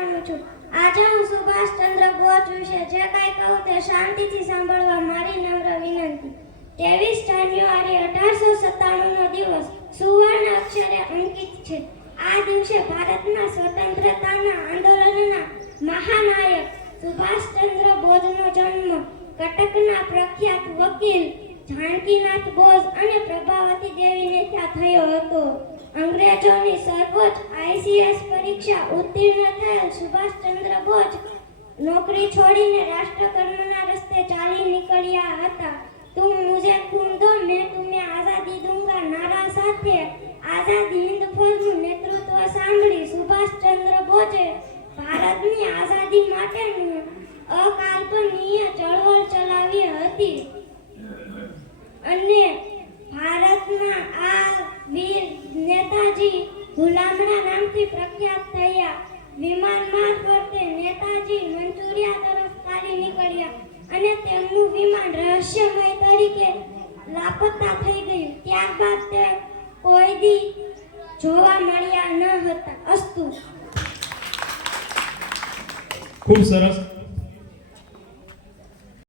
આજે હું સુભાષચંદ્ર બોઝ વિશે જે કંઈ કહું તે શાંતિથી સાંભળવા મારી નમ્ર વિનંતી. 23 જાન્યુઆરી 1897 નો દિવસ સુવર્ણ અક્ષરે અંકિત છે. આ દિવસે ભારતના સ્વતંત્રતાના આંદોલનના મહાનાયક સુભાષચંદ્ર બોઝનો જન્મ કટકના પ્રખ્યાત વકીલ જાનકીનાથ બોઝ અને પ્રભાવતી દેવીને ત્યાં થયો હતો. અંગ્રેજોની સર્વોચ્ચ ICS પરીક્ષા ઉત્તીર્ણ થયેલ સુભાષચંદ્ર બોઝ નોકરી છોડીને રાષ્ટ્રકર્મના રસ્તે ચાલી નીકળ્યા હતા. તુમ મુझे खून दो मैं तुम्हें आजादी दूंगा નારા સાથે આઝાદ હિન્દ ફૌજનું નેતૃત્વ સાંભળી સુભાષચંદ્ર બોઝે ભારતની આઝાદી માટેનું અકલ્પનીય ચળવળ ચલાવી હતી અને ભારતના આ વીર નેતાજી ગુલામણા નામથી પ્રખ્યાત થયા. વિમાન મારફતે નેતાજી મંચુરિયા તરફ ચાલી નીકળ્યા અને તેમનું વિમાન રહસ્યમય તરીકે લાપતા થઈ ગયું. ત્યારબાદ તે કોઈ દી જોવા મળ્યા ન હતા. અસ્તુ. ખૂબ સરસ.